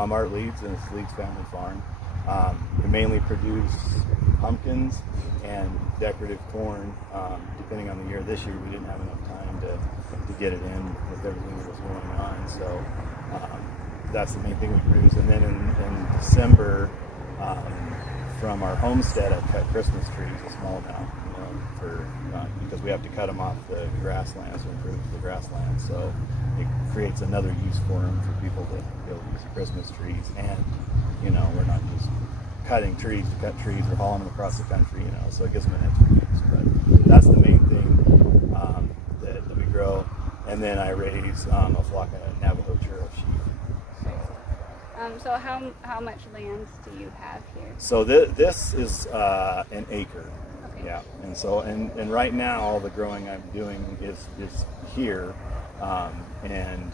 Our Leeds, and it's Leeds Family Farm. We mainly produce pumpkins and decorative corn, depending on the year. This year we didn't have enough time to get it in with everything that was going on, so that's the main thing we produce. And then in December, from our homestead, I cut Christmas trees, a small amount, because we have to cut them off the grasslands to improve the grasslands. So it creates another use for them, for people to be able to use the Christmas trees. And we're not just cutting trees to cut trees or hauling them across the country, so it gives them an extra use. But that's the main thing that we grow. And then I raise a flock of Navajo Churro sheep. So how much land do you have here? So this is an acre. Okay. Yeah, and so and right now all the growing I'm doing is here, and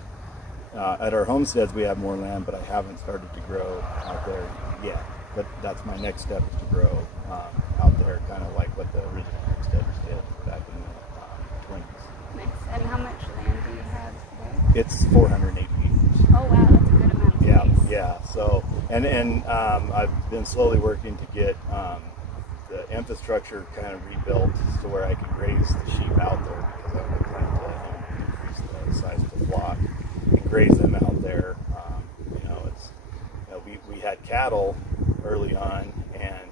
at our homesteads we have more land, but I haven't started to grow out there yet. But that's my next step, is to grow out there, kind of like what the original homesteaders did back in the 20s. Nice. And how much land do you have there? It's 480 acres. Oh wow, that's a good amount of space. Yeah. So and I've been slowly working to get the infrastructure kind of rebuilt to where I can graze the sheep out there, because I plan to increase the size of the flock and graze them out there. We had cattle early on, and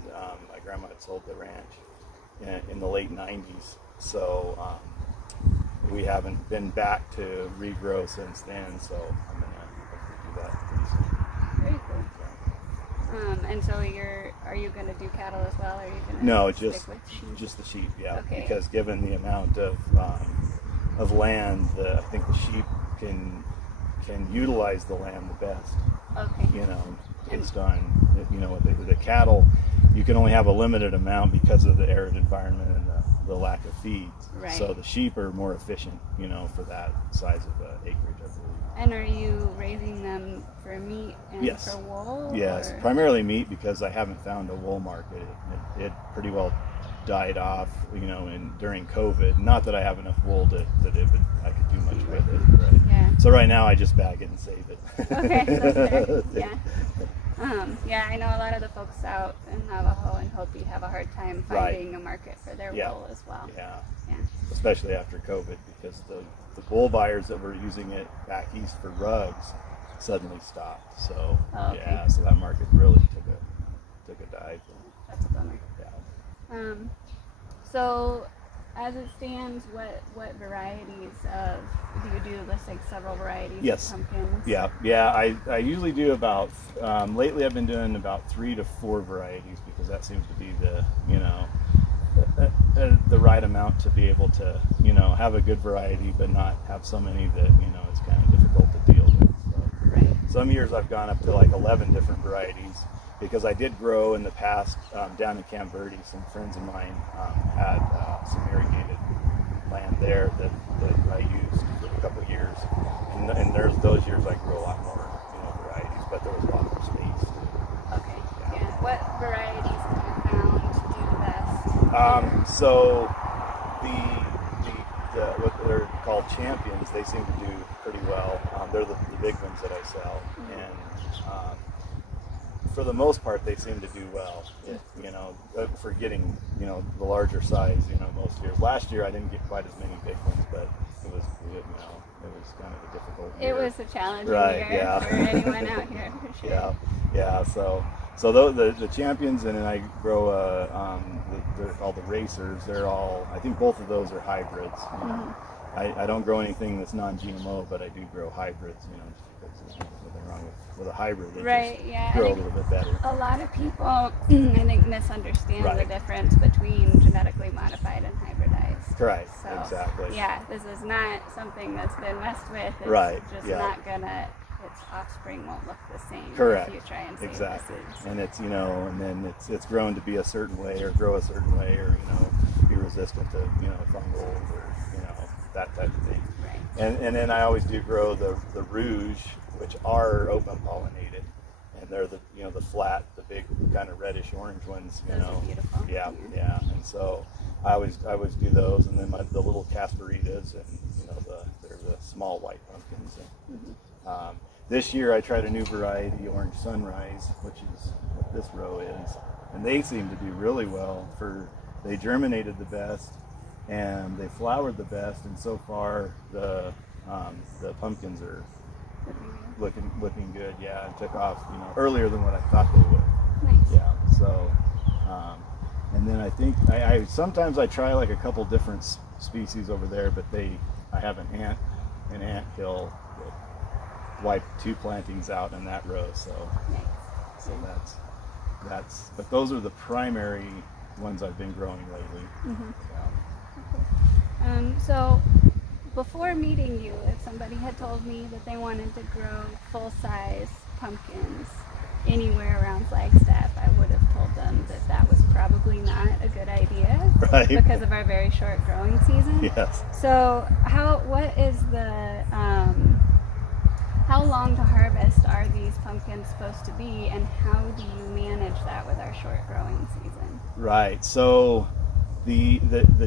my grandma had sold the ranch in the late 90s, so we haven't been back to regrow since then. So I'm gonna do that pretty soon. Very cool. And so are you going to do cattle as well, or are you going to No, stick with sheep? just the sheep, yeah. Okay. Because given the amount of land, I think the sheep can utilize the land the best. Okay. Based on with the cattle, you can only have a limited amount because of the arid environment and the lack of feeds. Right. So the sheep are more efficient, for that size of acreage, I believe. And are you raising them for meat and Yes. for wool? Yes, or? primarily meat, because I haven't found a wool market. It pretty well died off, during COVID. Not that I have enough wool that I could do much with it. Right? Yeah. So right now I just bag it and save it. Okay, that's fair. Yeah. Yeah, I know a lot of the folks out in Navajo and Hopi have a hard time finding a market for their wool as well. Yeah. Yeah. Especially after COVID, because the wool buyers that were using it back east for rugs suddenly stopped. So yeah, so that market really took a dive. That's a bummer. Yeah. So as it stands, what varieties do you do? List like several varieties Yes. of pumpkins? Yeah. I usually do about, lately I've been doing about 3 to 4 varieties, because that seems to be the right amount to be able to, have a good variety, but not have so many that, it's kind of difficult to deal with. So, right. Some years I've gone up to like 11 different varieties, because I did grow in the past down in Camp Verde. Some friends of mine had some irrigated land there that I used for a couple of years, and there's those years I grew a lot more varieties, but there was a lot more space. Okay. Yeah. What varieties have you found do the best? So the what they're called champions, they seem to do pretty well. They're the big ones that I sell, and for the most part, they seem to do well. For getting the larger size. Most years. Last year I didn't get quite as many big ones, but it was kind of a difficult year. It was a challenging Right, year yeah. for anyone out here, for sure. Yeah. So the champions, and then I grow they're called the racers. They're all, I think both of those are hybrids. I don't grow anything that's non-GMO, but I do grow hybrids. Because there's nothing wrong with a hybrid. They just grow a little bit better. A lot of people, I think, misunderstand the difference between genetically modified and hybridized. Right. So, exactly. Yeah, this is not something that's been messed with. It's just not gonna. Its offspring won't look the same. Correct. If you try and save exactly. the seeds. And it's and then it's grown to be a certain way, or grow a certain way, or be resistant to fungals, or that type of thing. Right. And then I always do grow the rouge, which are open pollinated, and they're the flat, the big kind of reddish orange ones. Those are beautiful. Yeah. And so I always do those, and then the little Casperitas, and they're the small white pumpkins. This year I tried a new variety, Orange Sunrise, which is what this row is, and they seem to do really well. They germinated the best and they flowered the best, and so far the pumpkins are looking good. Yeah, and took off earlier than what I thought they would. Nice. Yeah. So and then I think I sometimes I try like a couple different species over there, but I have an ant hill that wiped 2 plantings out in that row. So that's but those are the primary ones I've been growing lately. Yeah. Okay. So before meeting you, if somebody had told me that they wanted to grow full-size pumpkins anywhere around Flagstaff, I would have told them that was probably not a good idea, right? Because of our very short growing season. Yes. So what is how long to harvest are these pumpkins supposed to be, and how do you manage that with our short growing season? Right. So the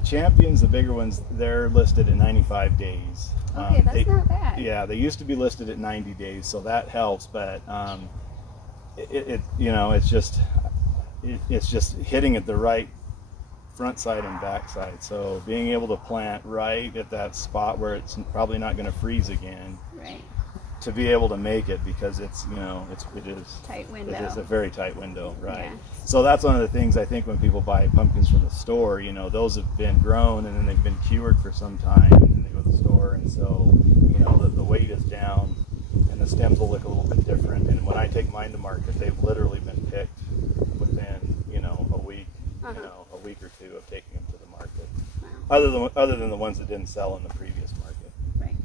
champions, the bigger ones, they're listed at 95 days. Okay, that's not bad. Yeah, they used to be listed at 90 days, so that helps. But it's just hitting at the right front side and back side. So being able to plant right at that spot where it's probably not going to freeze again. Right. To be able to make it, because it is tight window. It is a very tight window, right? Yeah. So that's one of the things I think when people buy pumpkins from the store, those have been grown and then they've been cured for some time, and then they go to the store, and so the weight is down and the stems will look a little bit different. And when I take mine to market, they've literally been picked within a week, a week or two of taking them to the market. Wow. Other than the ones that didn't sell in the previous market. Right.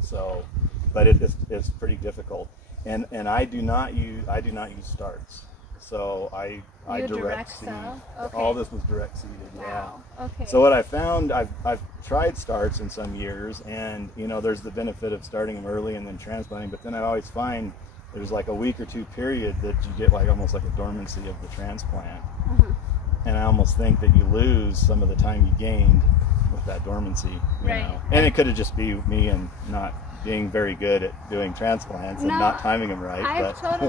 So. But it's pretty difficult, and I do not use starts. So I direct seed. Okay. All this was direct seeded. Wow. Yeah. Okay. So what I found, I've tried starts in some years, and there's the benefit of starting them early and then transplanting. But then I always find there's like a week or two period that you get like almost like a dormancy of the transplant, and I almost think that you lose some of the time you gained with that dormancy. Right. And it could have just be me and not being very good at doing transplants and not timing them right. I've found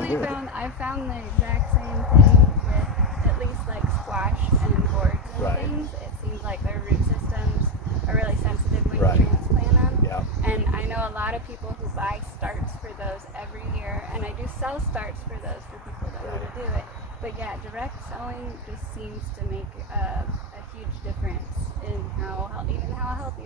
the exact same thing with at least like squash and gourds and things. It seems like their root systems are really sensitive when you transplant them. Yeah. And I know a lot of people who buy starts for those every year, and I do sell starts for those for people that want to do it. But yeah, direct sowing just seems to make a huge difference in how healthy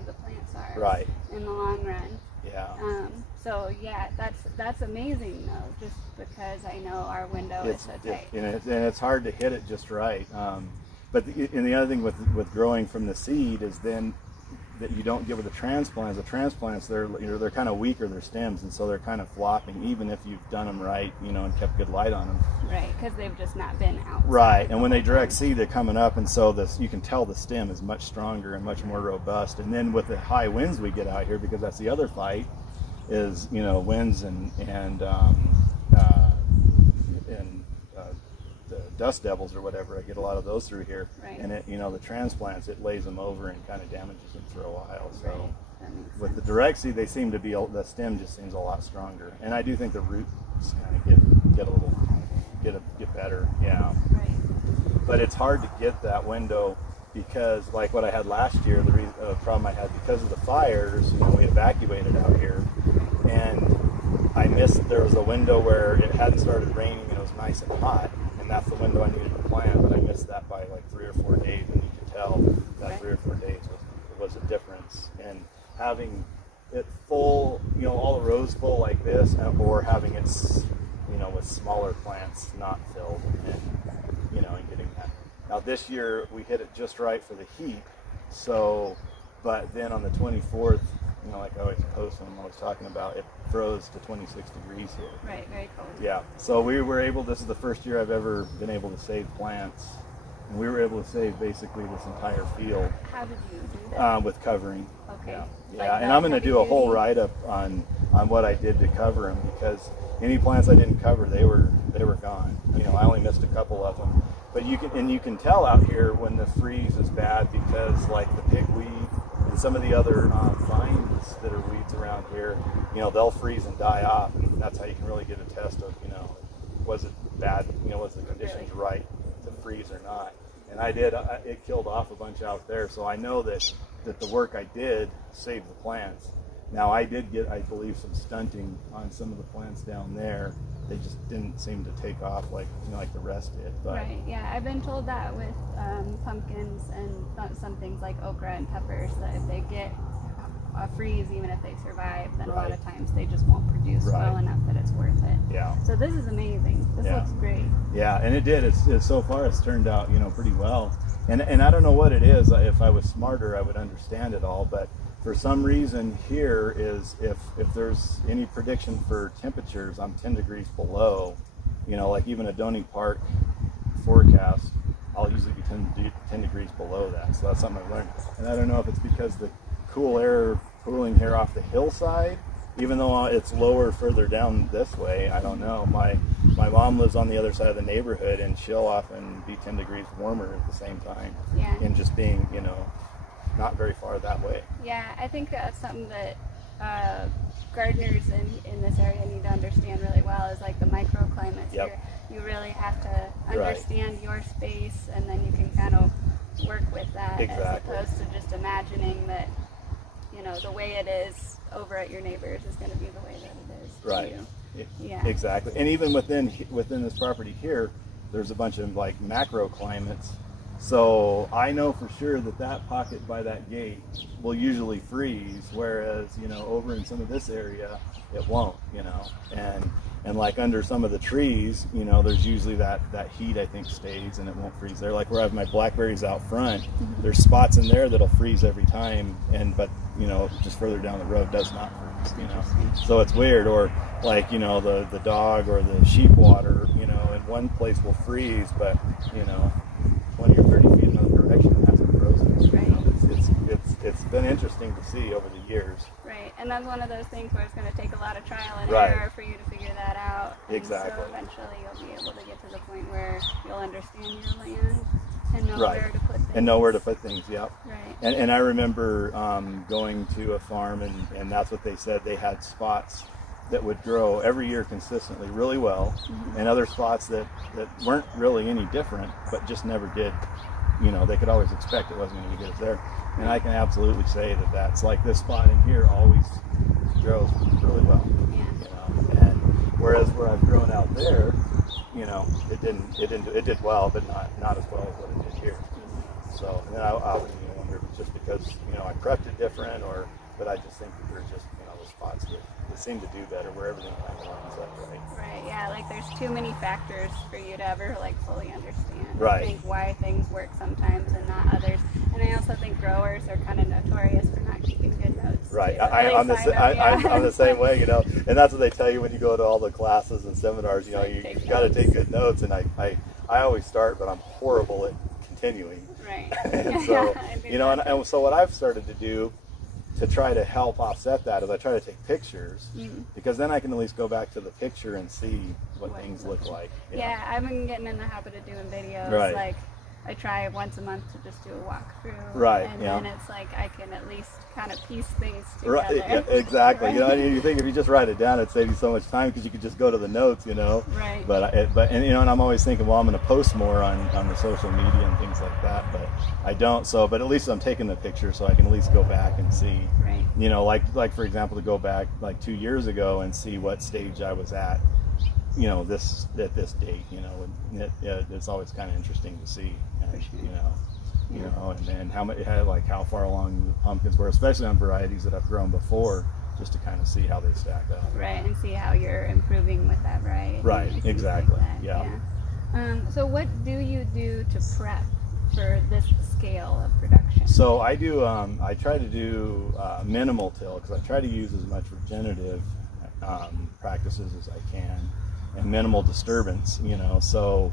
the plants are in the long run. Yeah. So yeah, that's amazing though, just because I know our window is so tight. And it's hard to hit it just right. But the other thing with growing from the seed is then that you don't get with the transplants. The transplants, they're kind of weaker, their stems, and so they're kind of flopping, even if you've done them right, and kept good light on them. Right, because they've just not been out. Right, and when they direct seed, they're coming up, and so you can tell the stem is much stronger and much more robust. And then with the high winds we get out here, because that's the other fight, is winds and the dust devils or whatever. I get a lot of those through here, and it the transplants, it lays them over and kind of damages them for a while. So with the direct seed, they seem to be, the stem just seems a lot stronger, and I do think the roots kind of get better. Yeah. Right. But it's hard to get that window, because like what I had last year, the problem I had because of the fires, we evacuated out here, and I missed, there was a window where it hadn't started raining and it was nice and hot, and that's the window I needed to plant, but I missed that by like 3 or 4 days, and you could tell that 3 or 4 days was a difference. And having it full, all the rows full like this, or having it, with smaller plants not filled, and getting that. Now this year we hit it just right for the heat, so, but then on the 24th, like I always post when I'm always talking about, it froze to 26 degrees here. Right, very cold. Yeah, so we were able, this is the first year I've ever been able to save plants, and we were able to save basically this entire field. How did you do that? With covering. Okay. Yeah, and I'm going to do a whole write-up on what I did to cover them, because any plants I didn't cover, they were gone. I only missed a couple of them. But you can tell out here when the freeze is bad, because like the pigweed And some of the other vines that are weeds around here, they'll freeze and die off, and that's how you can really get a test of, was it bad, was the conditions right to freeze or not. And I did, it killed off a bunch out there, so I know that the work I did saved the plants. Now I did get, I believe, some stunting on some of the plants down there. They just didn't seem to take off like like the rest did. But. Right. Yeah, I've been told that with pumpkins and some things like okra and peppers, that if they get a freeze, even if they survive, then a lot of times they just won't produce well enough that it's worth it. Yeah. So this is amazing. This looks great. Yeah, and it did. It's so far it's turned out pretty well. And I don't know what it is. If I was smarter, I would understand it all. But for some reason here is if there's any prediction for temperatures, I'm 10 degrees below. Like even a Donny Park forecast, I'll usually be 10 degrees below that. So that's something I've learned. And I don't know if it's because the cooling here off the hillside, even though it's lower further down this way. I don't know. My mom lives on the other side of the neighborhood, and she'll often be 10 degrees warmer at the same time. Yeah. And just being, not very far that way. Yeah, I think that's something that gardeners in this area need to understand really well, is like the microclimates here. You really have to understand your space, and then you can kind of work with that, as opposed to just imagining that the way it is over at your neighbors is going to be the way that it is for you. Yeah, exactly. And even within this property here, there's a bunch of like macro climates. So I know for sure that pocket by that gate will usually freeze, whereas over in some of this area it won't. And like under some of the trees, there's usually that heat, I think, stays and it won't freeze there. Like where I have my blackberries out front, there's spots in there that'll freeze every time, but just further down the road does not freeze. So it's weird. Or like the dog or the sheep water, in one place will freeze, but 20 or 30 feet in another direction it hasn't frozen. Right. It's been interesting to see over the years. Right, and that's one of those things where it's going to take a lot of trial and error for you to figure that out. Exactly. And so eventually you'll be able to get to the point where you'll understand your land and know where to put things. And know where to put things, yep. Right. And I remember going to a farm, and that's what they said. They had spots that would grow every year consistently really well, and other spots that weren't really any different, but just never did. They could always expect it wasn't going to be good as there. And I can absolutely say that that's like this spot in here always grows really well. Yeah. And whereas where I've grown out there, it did well, but not as well as what it did here. So, and then I wonder if it's just because I prepped it different, but I just think that there's just those spots that seem to do better where everything kind of lines up right. Right. Yeah. Like there's too many factors for you to ever fully understand. Right. I think why things work sometimes and not others. And I also think growers are kind of notorious for not keeping good notes. Right. Too. I'm the same way, and that's what they tell you when you go to all the classes and seminars. You got to take good notes, and I always start, but I'm horrible at continuing. Right. And so and so what I've started to do to try to help offset that is I try to take pictures, because then I can at least go back to the picture and see what things look like. Yeah, I've been getting in the habit of doing videos. Right. Like I try once a month to just do a walkthrough. Right. And then it's like I can at least kind of piece things together. Right. Yeah, exactly. Right. You think if you just write it down, it'd save you so much time because you could just go to the notes. Right. And I'm always thinking, well, I'm going to post more on the social media and things like that, but I don't. So, but at least I'm taking the picture, so I can at least go back and see. Right. Like for example, to go back like 2 years ago and see what stage I was at. This date. It's always kind of interesting to see. And how far along the pumpkins were, especially on varieties that I've grown before, just to kind of see how they stack up. Right, and see how you're improving with that variety. Right, exactly. Like yeah. So what do you do to prep for this scale of production? So I do. I try to do minimal till, because I try to use as much regenerative practices as I can, and minimal disturbance. So.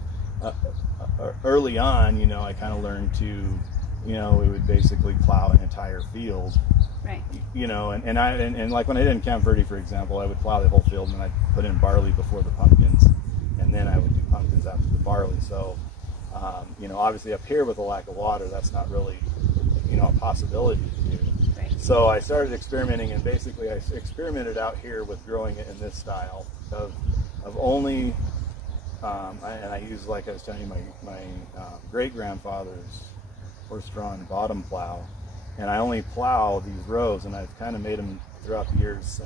Early on, I kind of learned to, we would basically plow an entire field. Right. And like when I did in Camp Verde, for example, I would plow the whole field, and then I'd put in barley before the pumpkins, and then I would do pumpkins after the barley. So, obviously up here with a lack of water, that's not really, a possibility to do. So I started experimenting, and basically I experimented out here with growing it in this style of only, and I use, like I was telling you, my great-grandfather's horse-drawn bottom plow, and I only plow these rows, and I've kind of made them throughout the years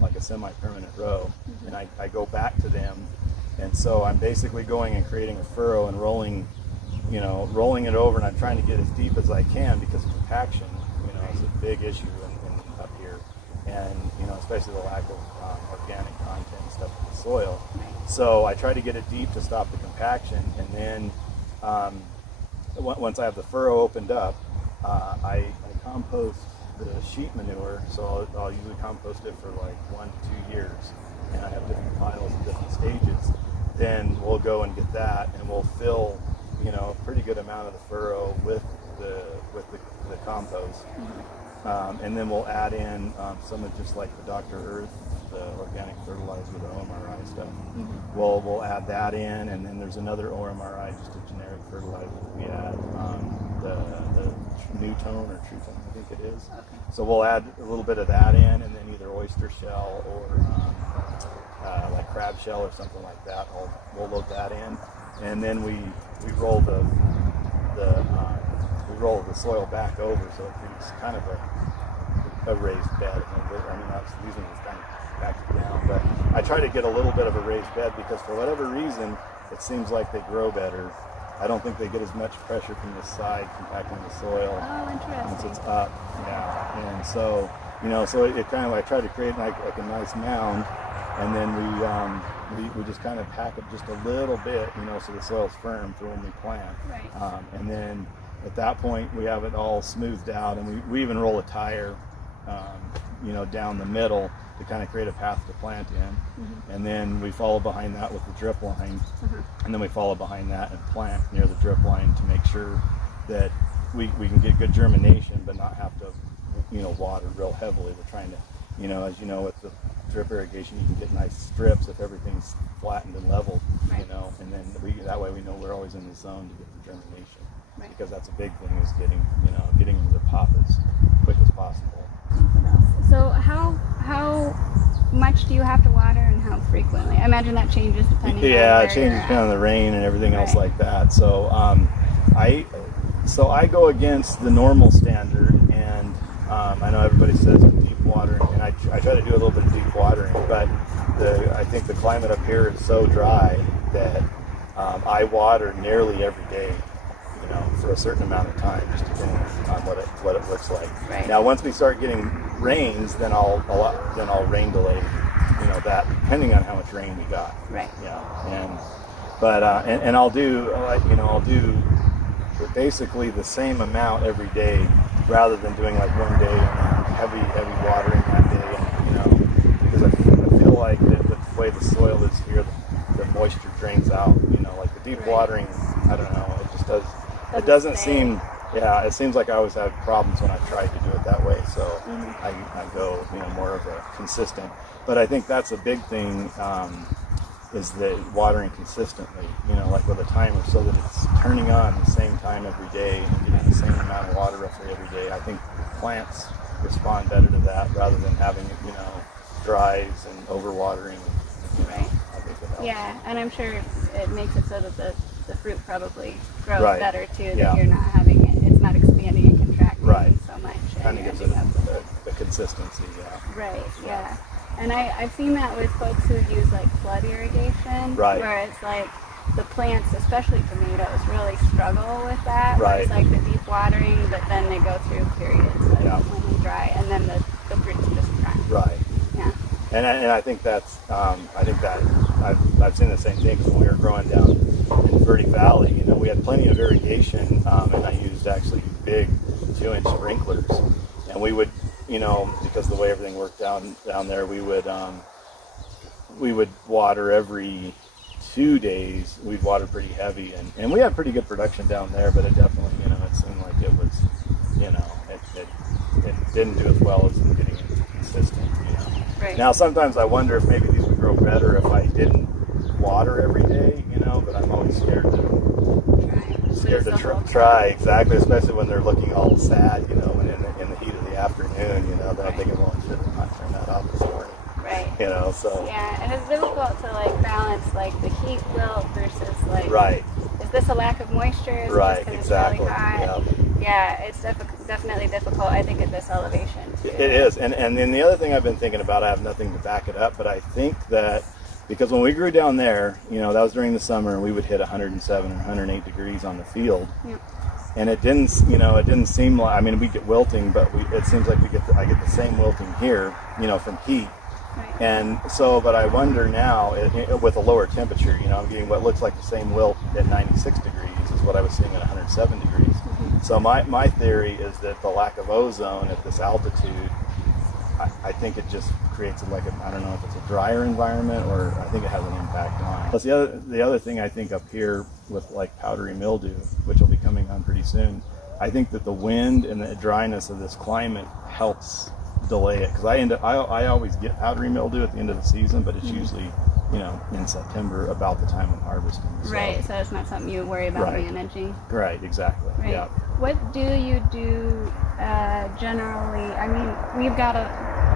like a semi-permanent row, and I go back to them, and so I'm basically going and creating a furrow and rolling it over, and I'm trying to get as deep as I can because compaction, is a big issue up here, and especially the lack of organic content and stuff in the soil. So I try to get it deep to stop the compaction, and then once I have the furrow opened up, I compost the sheet manure. So I'll usually compost it for like 1 to 2 years, and I have different piles at different stages. Then we'll go and get that, and we'll fill a pretty good amount of the furrow with the compost, and then we'll add in some of just like the Dr. Earth, the organic fertilizer, the OMRI stuff. We'll add that in, and then there's another OMRI, just a generic fertilizer that we add, the Newtone or True Tone, I think it is. So we'll add a little bit of that in, and then either oyster shell or like crab shell or something like that. We'll load that in, and then we roll the soil back over, so it creates kind of a raised bed. I mean, obviously these ones kind of backed down, but I try to get a little bit of a raised bed because for whatever reason, it seems like they grow better. I don't think they get as much pressure from the side compacting the soil once it's up. Yeah, and so so it kind of, I try to create like a nice mound, and then we just kind of pack it just a little bit, so the soil's firm for when we plant. And then at that point we have it all smoothed out, and we even roll a tire, down the middle to kind of create a path to plant in, and then we follow behind that with the drip line, and then we follow behind that and plant near the drip line to make sure that we can get good germination, but not have to water real heavily. We're trying to, as you know, with the drip irrigation, you can get nice strips if everything's flattened and leveled, and then that way we know we're always in the zone to get the germination, because that's a big thing, is getting them to pop as quick as possible. So how much do you have to water, and how frequently? I imagine that changes depending on it changes depending on the rain and everything else like that. So I go against the normal standard, and I know everybody says deep watering, and I try to do a little bit of deep watering, but I think the climate up here is so dry that I water nearly every day, for a certain amount of time, just depending on what it looks like. Now, once we start getting rains, then I'll rain delay, that depending on how much rain we got. And I'll do basically the same amount every day, rather than doing like one day and heavy watering that day, because I feel like the way the soil is here, the moisture drains out. Like the deep watering, I don't know, it just does. It doesn't seem, it seems like I always have problems when I've tried to do it that way, so I go, more of a consistent. But I think that's a big thing, is the watering consistently, like with a timer, so that it's turning on the same time every day and getting the same amount of water roughly every day. I think plants respond better to that, rather than having it, dries and overwatering. I think it helps. Yeah, and I'm sure it makes it so that the fruit probably grows better too, that you're not having it's not expanding and contracting so much. Kind of gives it a consistency, And I've seen that with folks who use like flood irrigation, where it's like the plants, especially tomatoes, really struggle with that. Where it's like the deep watering, but then they go through periods when they dry, and then the fruits just dry. And I think that's I've seen the same thing, because when we were growing down in Verde Valley, we had plenty of irrigation, and I used actually big 2-inch sprinklers, and we would, because the way everything worked down there, we would water every 2 days. We'd water pretty heavy, and we had pretty good production down there, but it definitely, it seemed like it was, it didn't do as well as in getting it consistent. Now sometimes I wonder if maybe these would grow better if I didn't water every day, but I'm always scared to try, exactly, especially when they're looking all sad, in the heat of the afternoon, you know, then I'm thinking, well, I should have not turned that off this morning. Right. You know, so. Yeah, and it's difficult to like balance like the heat wilt versus like. Right. Is this a lack of moisture? Is Right. It just Exactly. It's really hot? Yeah, it's definitely difficult. I think at this elevation too. It is, and then the other thing I've been thinking about, I have nothing to back it up, but I think that because when we grew down there, you know, that was during the summer, and we would hit 107 or 108 degrees on the field. Yeah. And it didn't seem like, I mean, we get wilting, but it seems like I get the same wilting here, you know, from heat. Right. And so, but I wonder now, with a lower temperature, you know, I'm getting what looks like the same wilt at 96 degrees is what I was seeing at 107 degrees. Mm-hmm. So my theory is that the lack of ozone at this altitude, I think it just creates like I don't know if it's a drier environment, or I think it has an impact on it. Plus the other thing I think up here with like powdery mildew, which will be coming on pretty soon, I think that the wind and the dryness of this climate helps delay it, because I always get powdery mildew at the end of the season, but it's usually, you know, in September, about the time of harvesting. So. Right, so it's not something you worry about managing. Right, exactly. Right. Yeah. What do you do generally? I mean, we've got a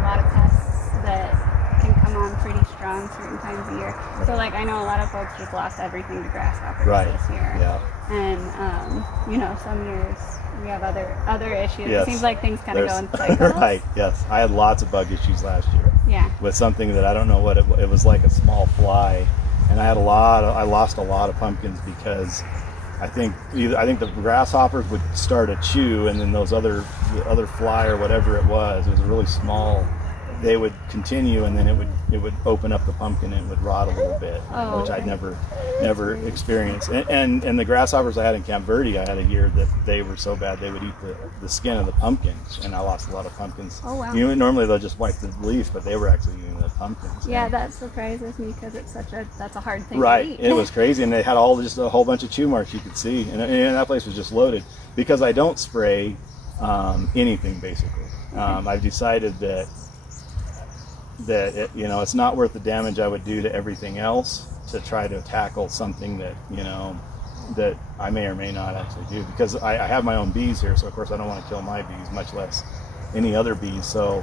lot of pests that can come on pretty strong certain times of year. So like I know a lot of folks just lost everything to grasshoppers this year. Yeah. And you know, some years we have other issues. Yes. It seems like things kind of go in cycles. Right, yes. I had lots of bug issues last year. Yeah. With something that I don't know what it was, like a small fly, and I lost a lot of pumpkins because I think the grasshoppers would start to chew, and then the other fly or whatever it was really small. They would continue, and then it would open up the pumpkin and it would rot a little bit, which I'd never experienced. And the grasshoppers I had in Camp Verde, I had a year that they were so bad they would eat the skin of the pumpkins, and I lost a lot of pumpkins. Oh wow! You know, normally they'll just wipe the leaf, but they were actually eating the pumpkins. Yeah, that surprises me because that's a hard thing to eat. It was crazy, and they had just a whole bunch of chew marks you could see, and that place was just loaded because I don't spray anything basically. I've decided that it's not worth the damage I would do to everything else to try to tackle something that that I may or may not actually do, because I have my own bees here, so of course I don't want to kill my bees, much less any other bees. So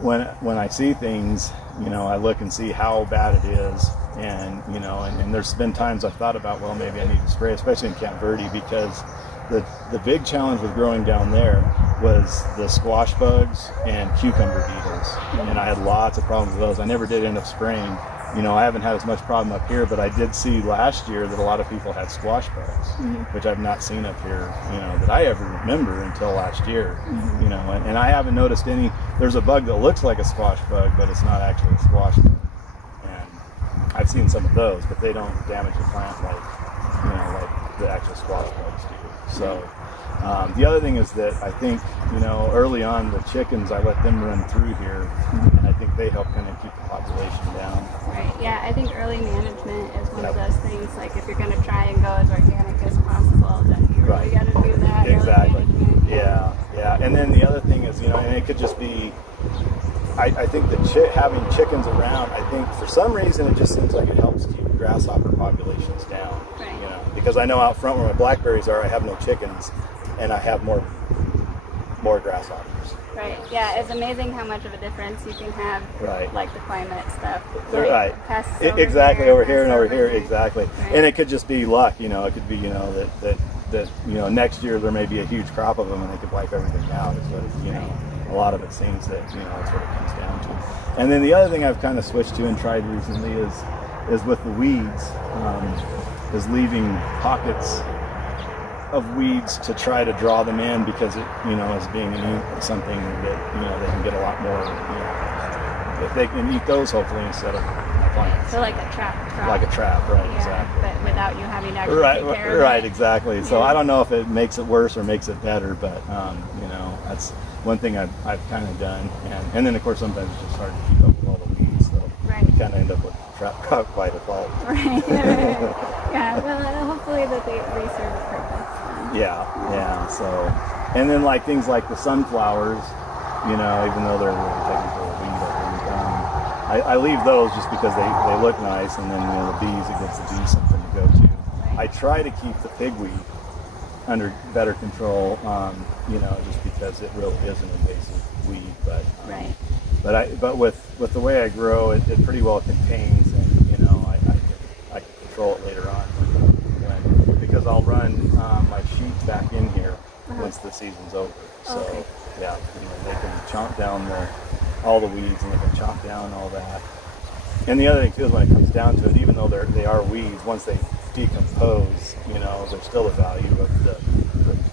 when I see things, I look and see how bad it is, and there's been times I've thought about, well, maybe I need to spray, especially in Camp Verde, because the big challenge with growing down there was the squash bugs and cucumber beetles, and I had lots of problems with those. I never did end up spraying. I haven't had as much problem up here, but I did see last year that a lot of people had squash bugs, which I've not seen up here, that I ever remember until last year, and I haven't noticed any. There's a bug that looks like a squash bug, but it's not actually a squash bug, and I've seen some of those, but they don't damage the plant like the actual squash bugs do. So the other thing is that I think, early on the chickens, I let them run through here, and I think they help kind of keep the population down. Right, yeah, I think early management is one of those things, like if you're going to try and go as organic as possible, then you really got to do that. Exactly. Yeah. And then the other thing is, and it could just be, I think that having chickens around, I think for some reason it just seems like it helps keep grasshopper populations down. Right. Because I know out front where my blackberries are, I have no chickens, and I have more grasshoppers. Right. Yeah, it's amazing how much of a difference you can have, like the climate stuff. Like pests exactly, over here and over here, exactly. Right. And it could just be luck, it could be, that next year there may be a huge crop of them and they could wipe everything out. Is what, a lot of it seems that, that's what it comes down to. And then the other thing I've kind of switched to and tried recently is with the weeds, is leaving pockets of weeds to try to draw them in, because it, as being something that, they can get a lot more, that they can eat those hopefully instead of plants. So like a trap. Like a trap, right, yeah, exactly. But without you having to actually take care of it. Right, exactly. So I don't know if it makes it worse or makes it better, but, that's one thing I've kind of done. And then of course sometimes it's just hard to keep up with all the weeds, so you kind of end up with trap crop by default. Right. Yeah, well, hopefully that they serve a purpose. Yeah. So, and then like things like the sunflowers, even though they're really technical weed, I leave those just because they look nice, and then the bees, it gives the bees something to go to. Right. I try to keep the pigweed under better control, just because it really is an invasive weed, but right. but with the way I grow, it pretty well contains, and you know I can control it later on because I'll run my sheep back in here once the season's over. So yeah, you know, they can chomp down all the weeds, and they can chomp down all that. And the other thing too is when it comes down to it, even though they are weeds, once they decompose, you know, there's still the value of the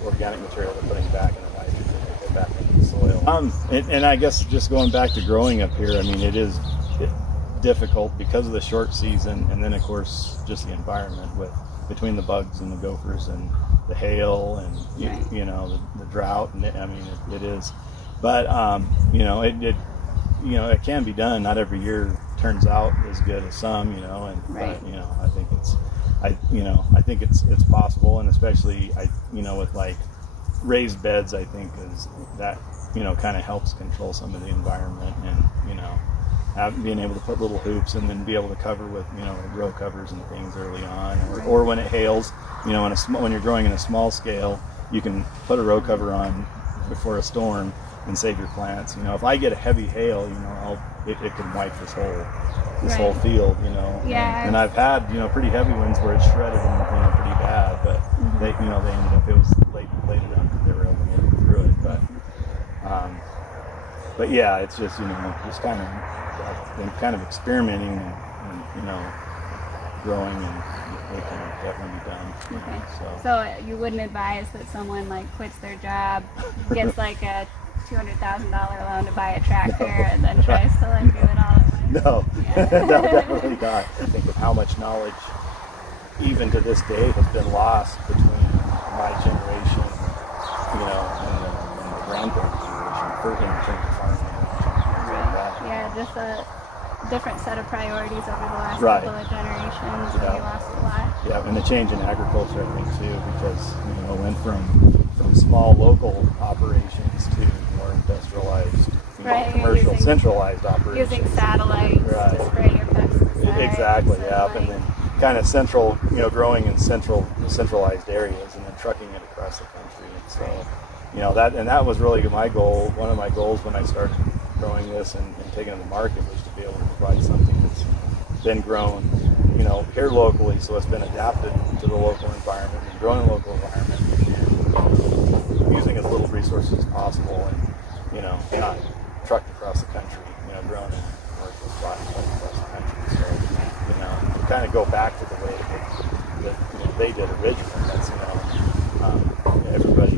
organic material they're putting back in the nitrogen they put back into the soil. And I guess just going back to growing up here, I mean, it is difficult because of the short season, and then of course just the environment between the bugs and the gophers and the hail and you know the drought, and I mean it is, but you know it can be done. Not every year turns out as good as some, you know, and but, you know, I think it's possible, and especially you know with like raised beds, I think is that, you know, kind of helps control some of the environment, and you know, being able to put little hoops and then be able to cover with, you know, row covers and things early on, or when it hails, you know, when you're growing in a small scale, you can put a row cover on before a storm and save your plants. You know, if I get a heavy hail, you know, it can wipe this whole field, you know. Yeah. And I've had, you know, pretty heavy winds where it's shredded and, you know, pretty bad, but they, you know, they ended up, it was late enough that they were able to work through it, but yeah, it's just, you know, just kind of experimenting and you know, growing, and it can definitely be done. Okay. So you wouldn't advise that someone like quits their job, gets like a $200,000 loan to buy a tractor, and then tries to like do it all at once? No, no, definitely not. I think of how much knowledge, even to this day, has been lost between my generation, you know, and the grandparents' generation, for in terms of farming. Yeah, just a different set of priorities over the last couple of generations. We lost a lot. Yeah, and the change in agriculture, I think, too, because, you know, went from small local operations to more industrialized, you know, commercial, centralized operations. Using satellites to spray your pesticides. Exactly, yeah, and then kind of central, you know, growing in centralized areas, and then trucking it across the country. And so, you know, that was really my goal. One of my goals when I started growing this and taking it to the market was to be able to provide something that's been grown, you know, here locally, so it's been adapted to the local environment and grown in the local environment, and using as little resources as possible, and, you know, not trucked across the country, you know, grown in commercial spots across the country. So, you know, to kind of go back to the way that you know, they did originally. That's, you know, everybody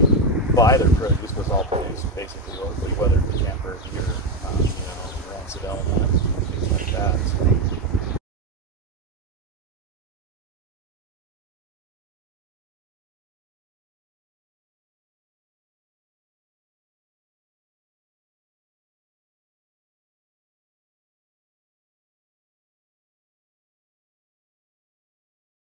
buy their produce was all produced basically locally, whether it be Camper here, you know, around Sedona, things like that.